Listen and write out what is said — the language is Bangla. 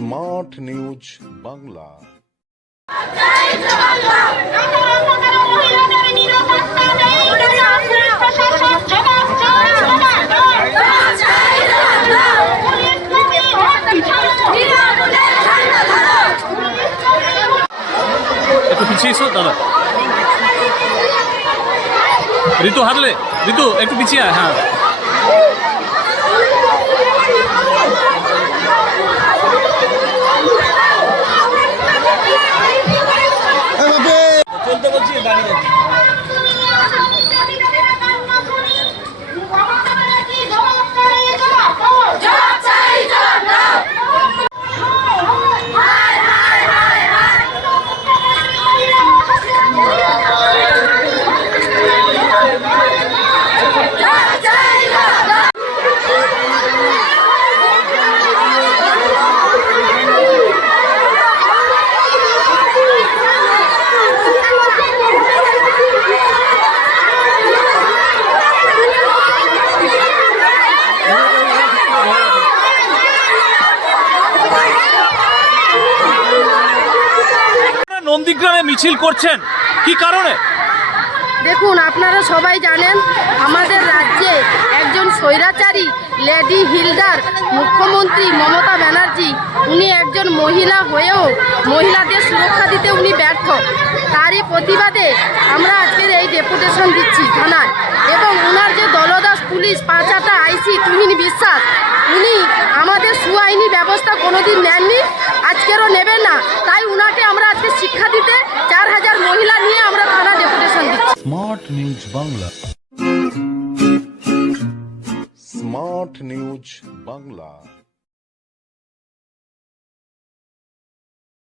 স্মার্ট নিউজ বাংলা একটু পিছিয়ে এসো দাদা। ঋতু হাতলে ঋতু একটু পিছিয়ে হ্যাঁ। বলছি দাঁড়িয়ে নন্দীগ্রামে মিছিল করছেন? কি কারণে? দেখুন, আপনারা সবাই জানেন, আমাদের রাজ্যে একজন স্বৈরাচারী, লেডি হিলডার মুখ্যমন্ত্রী মমতা ব্যানার্জি, উনি একজন মহিলা হয়েও মহিলাদের সুরক্ষা দিতে উনি ব্যর্থ। তারই প্রতিবাদে আমরা আজকের এই ডেপুটেশন দিচ্ছি থানায়। এবং ওনার যে দলদাস পুলিশ, পাঁচাটা আইসি, তুহিন বিশ্বাস, উনি সুআইনি ব্যবস্থা কোনোদিন নেননি, আজকেরও নেবেন না। তাই উনাকে আমরা আজকে শিক্ষা দিতে চার হাজার মহিলা নিয়ে আমরা থানা ডেপুটেশন দিচ্ছি। Smart news Bangla. Smart news Bangla.